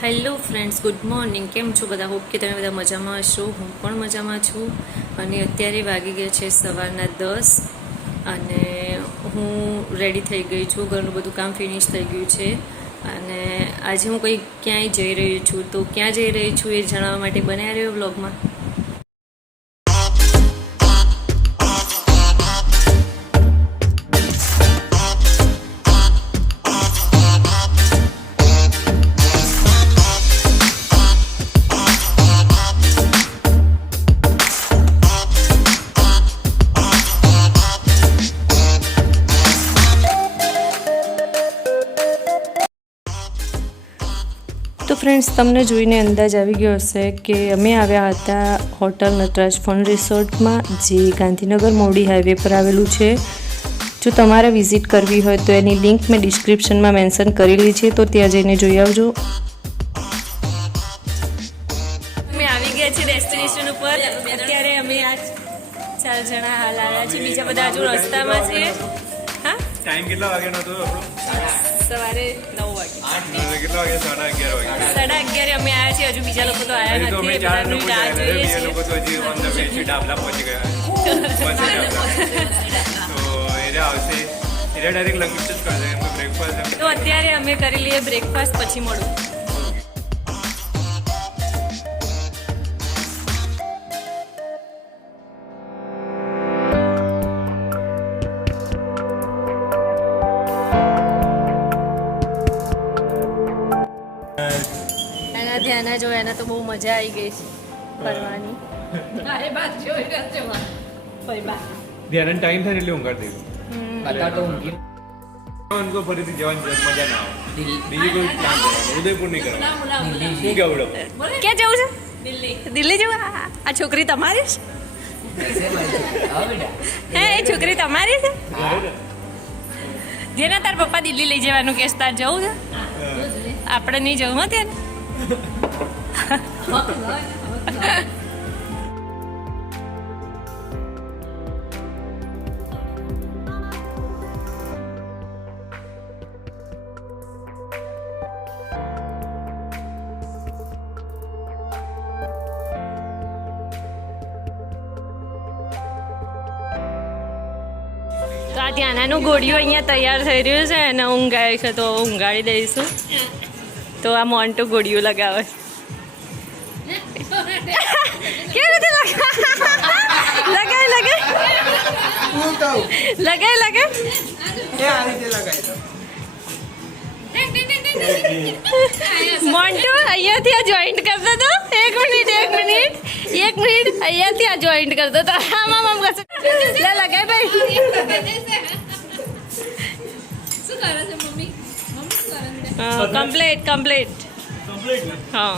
Hello friends, good morning. કેમ છો બધા? હોપ કે તમે બધા મજામાં હશો. હું પણ મજામાં છું. અને અત્યારે વાગી ગયા છે સવારના 10 અને હું રેડી થઈ ગઈ છું. ઘરનું બધું કામ ફિનિશ થઈ ગયું છે અને આજે હું કંઈ ક્યાંય જઈ રહી છું. તો ક્યાં જઈ રહી છું એ જણાવવા માટે બનાવી રહ્યો વ્લોગમાં. તો ફ્રેન્ડ્સ, તમને જોઈને અંદાજ આવી ગયો હશે કે અમે આવ્યા હતા હોટલ નટરાજ ફન રિસોર્ટમાં, જે ગાંધીનગર મોવડી હાઈવે પર આવેલું છે. જો તમારે વિઝિટ કરવી હોય તો એની લિંક મેં ડિસ્ક્રિપ્શનમાં મેન્શન કરેલી છે, તો ત્યાં જઈને જોઈ આવજો. અમે આવી ગયા છીએ ડેસ્ટિનેશન ઉપર. અત્યારે અમે આ 4 જણા હાલ આવ્યા છીએ, બીજા બધા હજુ રસ્તામાં છે. હા, ટાઈમ કેટલા વાગ્યાનો હતો આપણો? સવારે 9 વાગે. કેટલા વાગે? 11:30 વાગે. 11:30 અમે આવ્યા છીએ. હજુ બીજા લોકો તો આવ્યા નથી. બધાની રાહ જોઈએ છીએ. લોકો તો હજી ઓન ધ વે છે, ડાબલા પહોંચી ગયા. તો એરા આવશે, એરા ડાયરેક્ટ લંચ જ કરશે, એમ તો બ્રેકફાસ્ટ. તો અત્યારે અમે કરી લઈએ બ્રેકફાસ્ટ, પછી મળું. ધ્યાના જો, એના તો બહુ મજા આવી ગઈ છે ફરવાની. ધ્યાન ટાઈમ થાય એટલે ઊંઘાડ દઈશું. ઉनको ફરીથી જવાની મજા ના આવે. બીજી કોઈ પ્લાન કરવાનો, ઉદયપુર નહીં કરવાનો. શું કેવું? ક્યાં જવું છે? દિલ્હી જવું? આ છોકરી તમારી છે? હે, એ છોકરી તમારી છે? જેના તાર પપ્પા દિલ્હી લઈ જવાનું કેસ, તાર જવું છે? આપણે નહીં જવું હો ત્યાં. તો આ ધ્યાનાનું ગોળીઓ અહીંયા તૈયાર થઈ રહ્યું છે અને ઊંઘ આવી છે, તો ઊંઘાડી દઈશું. તો આ મોન્ટો ગોળીઓ લગાવે કેવી રીતે લગાય મોન્ટો અહીંયાથી આ જોઈન્ટ કરતો હતો. એક મિનિટ અહીંયાથી આ જોઈન્ટ કરતો હતો. આમ કરશે. લગાય ભાઈ. કમ્પ્લીટ. હા,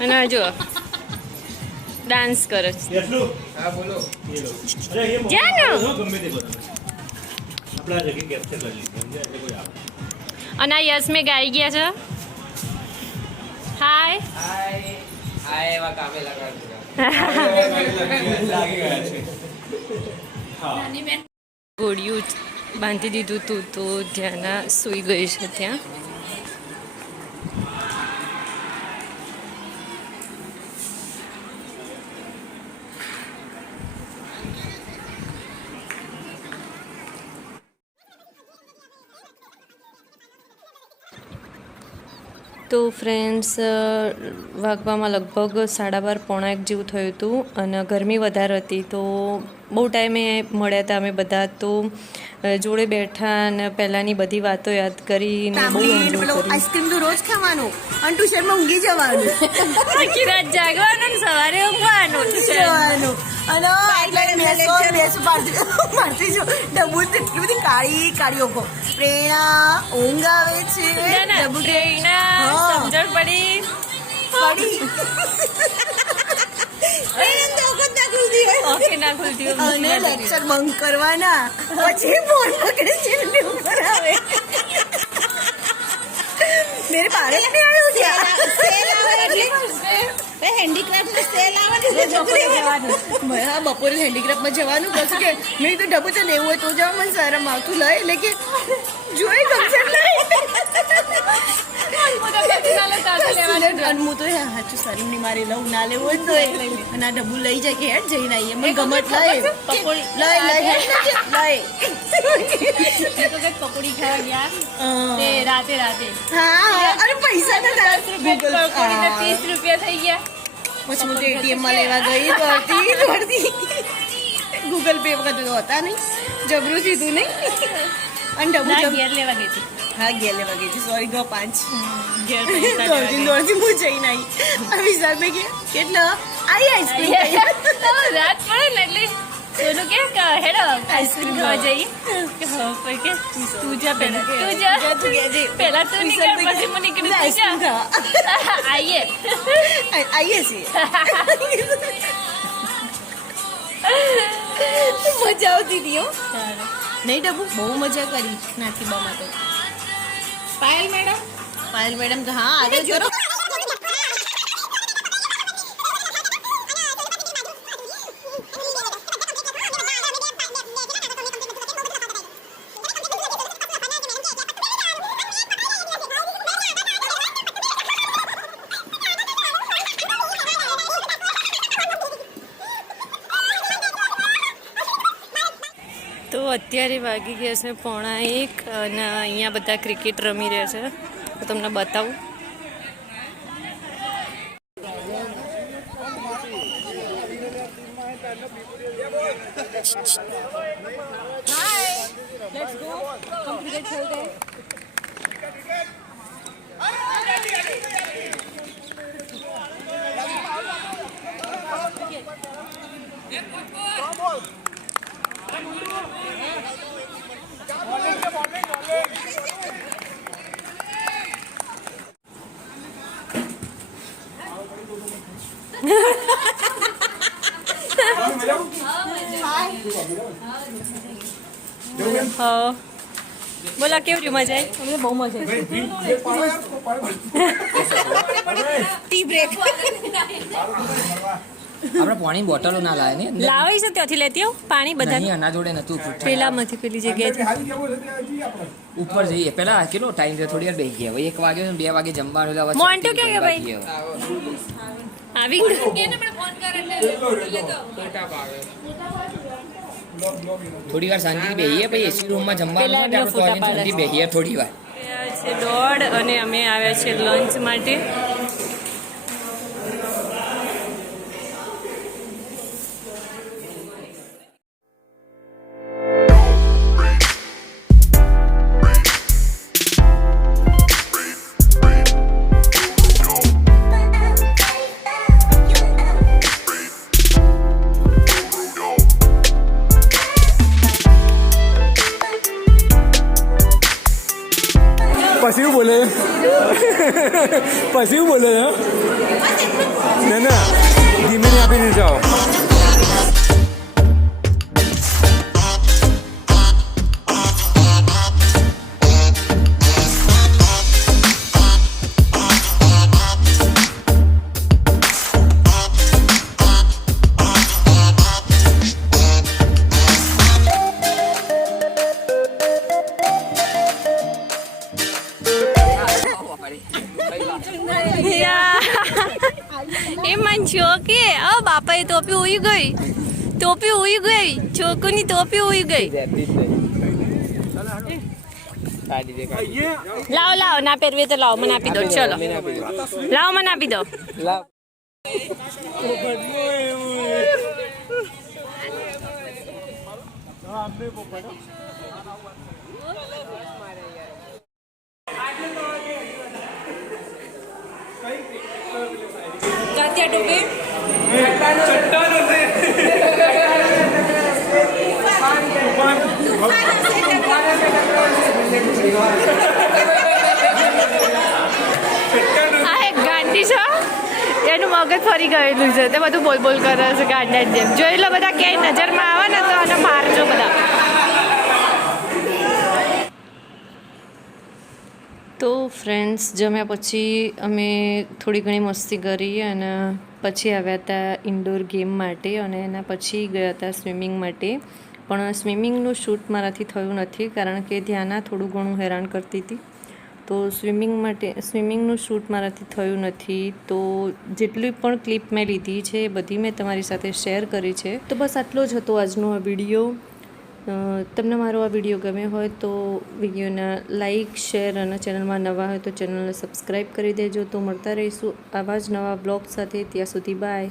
અને જો ડાન્સ કરે છે. અને આ યશ મેં ગાઈ ગયા છે. હાય. ગોળિયું બાંધી દીધું હતું, તો ધ્યાના સૂઈ ગઈ છે ત્યાં. તો ફ્રેન્ડ્સ, વાગવામાં લગભગ 12:30 જેવું થયું હતું અને ગરમી વધારે હતી, તો બહુ ટાઈમે મળ્યા હતા અમે બધા. તો જોડે બેઠા અને પહેલાંની બધી વાતો યાદ કરીને બહુ એન્જોય કર્યું. આઈસ્ક્રીમ તો રોજ ખાવાનું અને ટ્યુશનમાં ઊંઘી જવાનું, આખી રાત જાગવાનું ને સવારે ઊંઘવાનું. અને મારતી જો ડબુ એટલી બધી કાળી ઓખો. પ્રેરણા ઊંઘ આવે છે, સમજણ પડી. ના ખુલતી અને લેક્ચર બંક કરવાના, પછી ફોન પકડે છે ઉપર આવે. મેરે પારસ ને આવ્યું છે હેન્ડીક્રાફ્ટ સેલ આવે ને, બપોરે હેન્ડીક્રાફ્ટમાં જવાનું. પછી કે મેં તો ડબ્બુ તો લેવું હોય તો જાવ, મને સારા માથું લઈ એટલે કે જોઈ ગમશે નહીં. અને હું તો સાચું શરમ ની મારી લઉં ના લેવું જ તો અને આ ડબ્બુ લઈ જાય કે હેડ જઈને આવીએ મને ગમત પકોડી ખાવા ગયા રાતે હા અરે પૈસા તો 30 રૂપિયા થઈ ગયા. પછી હું તો એટીએમ માં લેવા ગઈ દોડતી ગૂગલ પે વખત તો હતા નહીં જબરું સીધું નહીં અને ડબ્બુ ઘેર લેવા ગઈ હતી. હા ઘેર લેવા ગઈ હતી સોરી ગો 5 ઘેર દોડતી હું જઈને આવી વિશાલ ભાઈ કે કેટલો આવી આઈસ્ક્રીમ રાત પડે ને એટલે સોનું કે હેડો આઈસ્ક્રીમ ખાવા જઈએ કે હા પછી કે તું જા પહેલા તું નીકળ પછી હું નીકળી આઈસ્ક્રીમ ખાવા આઈએ આવીએ છીએ મજા આવતી હતી હો નહીં ડબ્બુ બહુ મજા કરી નાથીબામાં તો પાયલ મેડમ તો હા આગળ કરો તો અત્યારે વાગી ગયા છે 1:45 અને અહીંયા બધા ક્રિકેટ રમી રહ્યા છે તો તમને બતાવું. હા બોલા કેવી રીતે મજા આવી? અમને બહુ મજા ટી બ્રેક આપણે પાણી બોટલો ના લાવે ને લાવી છે ત્યાંથી લેતી આવું પાણી બધા નહીં આના જોડે નતું પેલામાંથી પેલી જગ્યાએથી ઉપર જઈએ પેલા કેટલો ટાઈમ છે થોડી વાર બેસી ગયા 1 વાગે 2 વાગે જમવાનું એટલે હવે મોન્ટુ ક્યાં ગયા ભાઈ? આવી થોડી વાર શાંતિથી બેસીએ પછી એસી રૂમમાં પેલા જમવાનું એમનો ફોટા પાડે શાંતિથી બેસીએ થોડી વાર છે 1:30 અને અમે આવ્યા છે લંચ માટે. પછી બોલે ના ના ધીમે આપીને જાઓ. એ મન છોકે બાપાએ ટોપી ઉઈ ગઈ છોકુની ટોપી ઉઈ ગઈ. લાવો ના પહેરવી તો લાવો મને આપી દો. ચલો લાવો મને આપી દો. કાત્યા ટોપી ગાંધી છે એનું મગજ ફરી ગયેલું છે તે બધું બોલ કરે છે ગાંડા જેમ. જોઈ લો બધા ક્યાંય નજરમાં આવે ને તો એને મારજો બધા. તો ફ્રેન્ડ્સ જમ્યા પછી અમે થોડી ઘણી મસ્તી કરી અને પછી આવ્યા હતા ઇન્ડોર ગેમ માટે અને એના પછી ગયા હતા સ્વિમિંગ માટે. પણ સ્વિમિંગનું શૂટ મારાથી થયું નથી કારણ કે ધ્યાના થોડું ઘણું હેરાન કરતી હતી તો સ્વિમિંગનું શૂટ મારાથી થયું નથી. તો જેટલી પણ ક્લિપ મેં લીધી છે એ બધી મેં તમારી સાથે શેર કરી છે. તો બસ આટલો જ હતો આજનો આ વિડીયો. તમને મારો આ વિડીયો ગમ્યો હોય તો વિડીયોના લાઇક, શેર અને ચેનલમાં નવા હોય તો ચેનલને સબસ્ક્રાઈબ કરી દેજો. તો મળતા રહીશું આવા જ નવા બ્લોગ સાથે. ત્યાં સુધી બાય.